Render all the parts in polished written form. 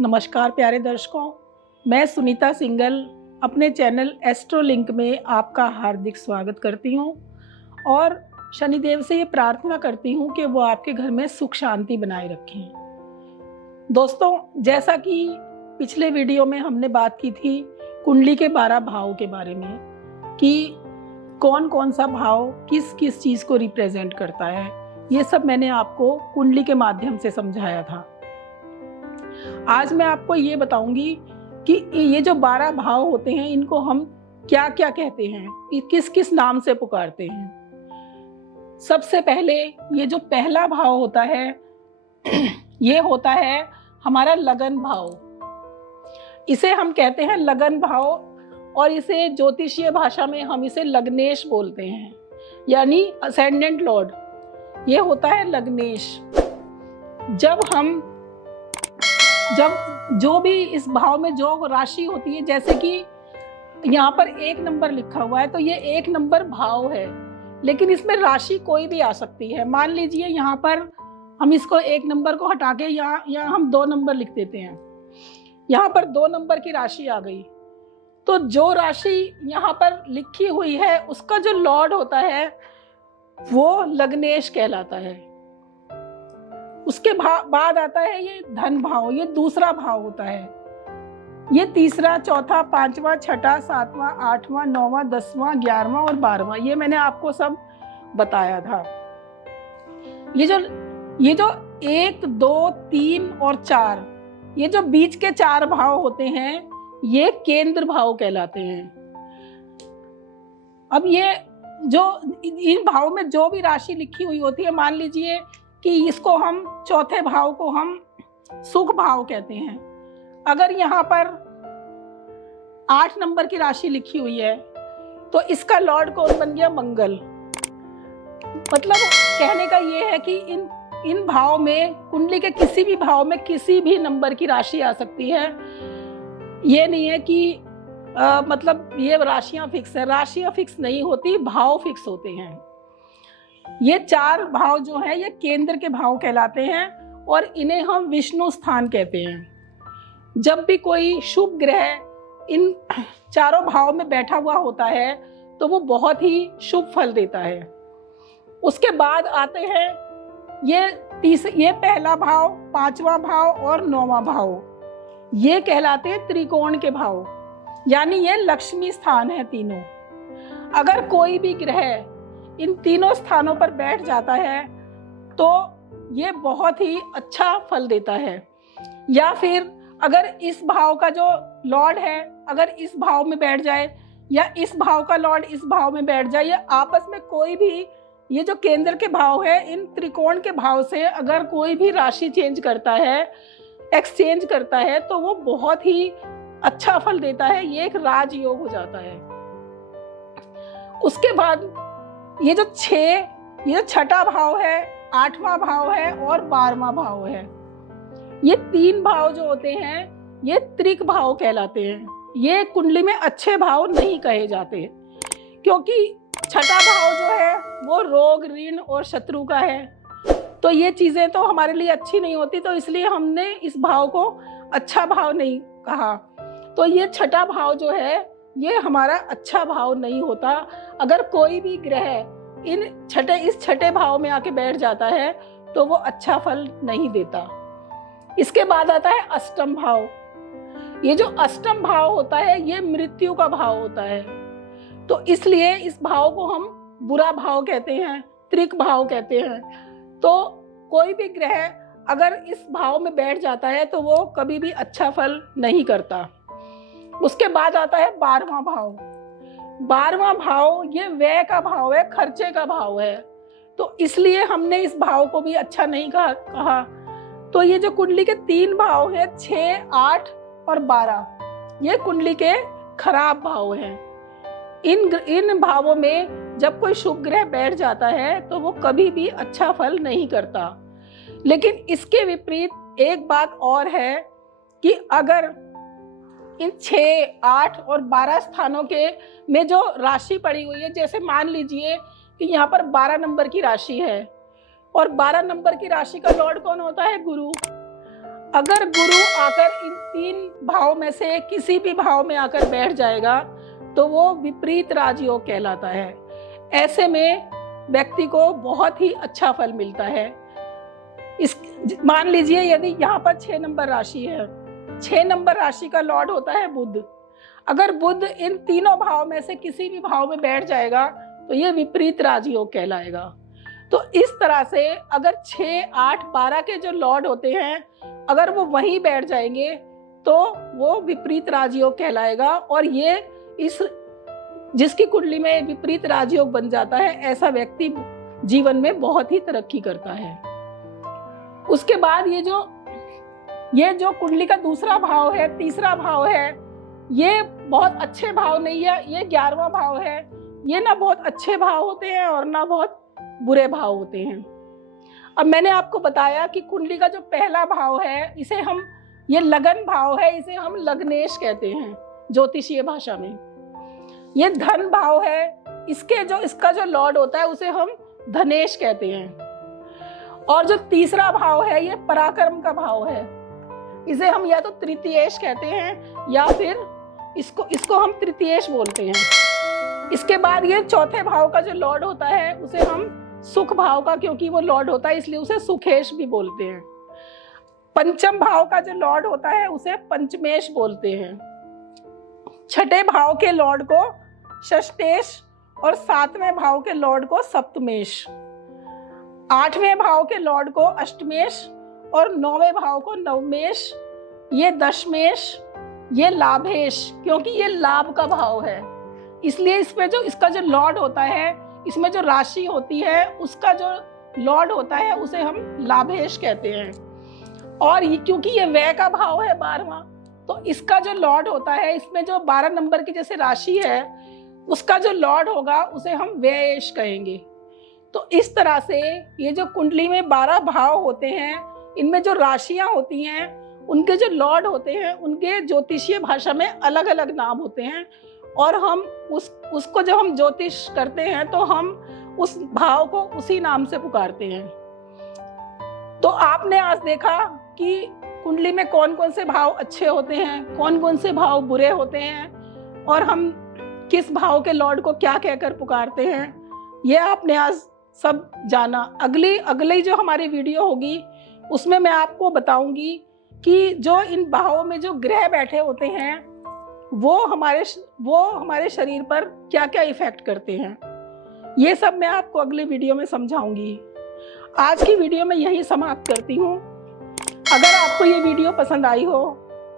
नमस्कार प्यारे दर्शकों, मैं सुनीता सिंगल अपने चैनल एस्ट्रोलिंक में आपका हार्दिक स्वागत करती हूं और शनिदेव से ये प्रार्थना करती हूं कि वो आपके घर में सुख शांति बनाए रखें। दोस्तों, जैसा कि पिछले वीडियो में हमने बात की थी कुंडली के 12 भाव के बारे में कि कौन कौन सा भाव किस किस चीज़ को रिप्रेजेंट करता है, ये सब मैंने आपको कुंडली के माध्यम से समझाया था। आज मैं आपको ये बताऊंगी कि ये जो 12 भाव होते हैं इनको हम क्या क्या कहते हैं, किस किस नाम से पुकारते हैं। सबसे पहले ये जो पहला भाव होता है ये होता है हमारा लगन भाव। इसे हम कहते हैं लगन भाव और इसे ज्योतिषीय भाषा में हम इसे लग्नेश बोलते हैं, यानी असेंडेंट लॉर्ड। ये होता है लग्नेश। जब जो भी इस भाव में जो राशि होती है, जैसे कि यहाँ पर 1 नंबर लिखा हुआ है तो ये 1 नंबर भाव है, लेकिन इसमें राशि कोई भी आ सकती है। मान लीजिए यहाँ पर हम इसको 1 नंबर को हटा के यहाँ हम 2 नंबर लिख देते हैं। यहाँ पर 2 नंबर की राशि आ गई, तो जो राशि यहाँ पर लिखी हुई है उसका जो लॉर्ड होता है वो लग्नेश कहलाता है। उसके बाद आता है ये धन भाव, ये दूसरा भाव होता है। ये तीसरा, चौथा, 5वां, 6वां, 7वां, 8वां, 9वां, 10वां, 11वां और 12वां, ये मैंने आपको सब बताया था। ये जो 1, 2, 3 और 4, ये जो बीच के 4 भाव होते हैं ये केंद्र भाव कहलाते हैं। अब ये जो इन भावों में जो भी राशि लिखी हुई होती है, मान लीजिए कि इसको हम चौथे भाव को हम सुख भाव कहते हैं। अगर यहाँ पर 8 नंबर की राशि लिखी हुई है तो इसका लॉर्ड कौन बन गया? मंगल। मतलब कहने का ये है कि इन भाव में, कुंडली के किसी भी भाव में किसी भी नंबर की राशि आ सकती है। ये नहीं है कि मतलब ये राशियां फिक्स है, राशियां फिक्स नहीं होती, भाव फिक्स होते हैं। ये 4 भाव जो है ये केंद्र के भाव कहलाते हैं और इन्हें हम विष्णु स्थान कहते हैं। जब भी कोई शुभ ग्रह इन 4 भाव में बैठा हुआ होता है तो वो बहुत ही शुभ फल देता है। उसके बाद आते हैं ये पहला भाव, 5वां भाव और 9वां भाव, ये कहलाते हैं त्रिकोण के भाव, यानी ये लक्ष्मी स्थान है तीनों। अगर कोई भी ग्रह इन तीनों स्थानों पर बैठ जाता है तो ये बहुत ही अच्छा फल देता है। या फिर अगर इस भाव का जो लॉर्ड है अगर इस भाव में बैठ जाए या इस भाव का लॉर्ड इस भाव में बैठ जाए, या आपस में कोई भी, ये जो केंद्र के भाव है इन त्रिकोण के भाव से अगर कोई भी राशि चेंज करता है, एक्सचेंज करता है, तो वो बहुत ही अच्छा फल देता है। ये एक राजयोग हो जाता है। उसके बाद ये जो 6वां भाव है, 8वां भाव है और 12वां भाव है, ये 3 भाव जो होते हैं ये त्रिक भाव कहलाते हैं। ये कुंडली में अच्छे भाव नहीं कहे जाते, क्योंकि 6वां भाव जो है वो रोग, ऋण और शत्रु का है। तो ये चीजें तो हमारे लिए अच्छी नहीं होती, तो इसलिए हमने इस भाव को अच्छा भाव नहीं कहा। तो ये 6वां भाव जो है ये हमारा अच्छा भाव नहीं होता। अगर कोई भी ग्रह इस छठे भाव में आके बैठ जाता है तो वो अच्छा फल नहीं देता। इसके बाद आता है अष्टम भाव। ये जो अष्टम भाव होता है ये मृत्यु का भाव होता है, तो इसलिए इस भाव को हम बुरा भाव कहते हैं, त्रिक भाव कहते हैं। तो कोई भी ग्रह अगर इस भाव में बैठ जाता है तो वो कभी भी अच्छा फल नहीं करता। उसके बाद आता है 12वां भाव। 12वां भाव ये व्यय का भाव है, खर्चे का भाव है, तो इसलिए हमने इस भाव को भी अच्छा नहीं कहा। तो ये जो कुंडली के 3 भाव है, 6, 8 और 12, ये कुंडली के खराब भाव हैं। इन भावों में जब कोई शुभ ग्रह बैठ जाता है तो वो कभी भी अच्छा फल नहीं करता। लेकिन इसके विपरीत एक बात और है कि अगर इन 6, 8 और 12 स्थानों के में जो राशि पड़ी हुई है, जैसे मान लीजिए कि यहाँ पर 12 नंबर की राशि है और 12 नंबर की राशि का लॉर्ड कौन होता है? गुरु। अगर गुरु आकर इन 3 भाव में से किसी भी भाव में आकर बैठ जाएगा तो वो विपरीत राजयोग कहलाता है। ऐसे में व्यक्ति को बहुत ही अच्छा फल मिलता है। मान लीजिए यदि यहाँ पर 6 नंबर राशि है, 6 नंबर राशि का लॉर्ड होता है बुध। अगर बुध इन तीनों भाव में से किसी भी भाव में बैठ जाएगा तो ये विपरीत राजयोग कहलाएगा। तो इस तरह से अगर 6, 8, 12 के जो लॉर्ड होते हैं अगर वो वहीं बैठ जाएंगे तो वो विपरीत राजयोग कहलाएगा। और ये इस जिसकी कुंडली में विपरीत राजयोग बन जाता है ऐसा व्यक्ति जीवन में बहुत ही तरक्की करता है। उसके बाद ये जो कुंडली का दूसरा भाव है, तीसरा भाव है, ये बहुत अच्छे भाव नहीं है, ये 11वां भाव है। ये ना बहुत अच्छे भाव होते हैं और ना बहुत बुरे भाव होते हैं। अब मैंने आपको बताया कि कुंडली का जो पहला भाव है इसे हम, ये लगन भाव है, इसे हम लग्नेश कहते हैं ज्योतिषीय भाषा में। ये धन भाव है, इसका जो लॉर्ड होता है उसे हम धनेश कहते हैं। और जो तीसरा भाव है ये पराक्रम का भाव है, इसे हम या तो तृतीयेश कहते हैं या फिर इसको हम तृतीयेश बोलते हैं। इसके बाद ये चौथे भाव का जो लॉर्ड होता है उसे हम सुख भाव का, क्योंकि वो लॉर्ड होता है इसलिए उसे सुखेश भी बोलते हैं। पंचम भाव का जो लॉर्ड होता है उसे पंचमेश बोलते हैं। छठे भाव के लॉर्ड को षष्ठेश और 7वें भाव के लॉर्ड को सप्तमेश, 8वें भाव के लॉर्ड को अष्टमेश और 9वें भाव को नवमेश, ये दशमेश, ये लाभेश, क्योंकि ये लाभ का भाव है इसलिए इसका जो लॉर्ड होता है, इसमें जो राशि होती है उसका जो लॉर्ड होता है उसे हम लाभेश कहते हैं। और क्योंकि ये व्यय का भाव है 12वां, तो इसका जो लॉर्ड होता है, इसमें जो 12 नंबर की जैसे राशि है उसका जो लॉर्ड होगा उसे हम व्ययेश कहेंगे। तो इस तरह से ये जो कुंडली में 12 भाव होते हैं, इनमें जो राशियां होती हैं, उनके जो लॉर्ड होते हैं, उनके ज्योतिषीय भाषा में अलग अलग नाम होते हैं। और हम उसको जब हम ज्योतिष करते हैं तो हम उस भाव को उसी नाम से पुकारते हैं। तो आपने आज देखा कि कुंडली में कौन कौन से भाव अच्छे होते हैं, कौन कौन से भाव बुरे होते हैं, और हम किस भाव के लॉर्ड को क्या कहकर पुकारते हैं, ये आपने आज सब जाना। अगली जो हमारी वीडियो होगी उसमें मैं आपको बताऊंगी कि जो इन भावों में जो ग्रह बैठे होते हैं वो हमारे शरीर पर क्या क्या इफेक्ट करते हैं, ये सब मैं आपको अगली वीडियो में समझाऊंगी। आज की वीडियो में यही समाप्त करती हूँ। अगर आपको ये वीडियो पसंद आई हो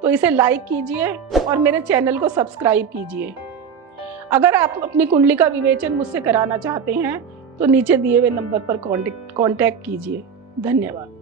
तो इसे लाइक कीजिए और मेरे चैनल को सब्सक्राइब कीजिए। अगर आप अपनी कुंडली का विवेचन मुझसे कराना चाहते हैं तो नीचे दिए हुए नंबर पर कांटेक्ट कीजिए। धन्यवाद।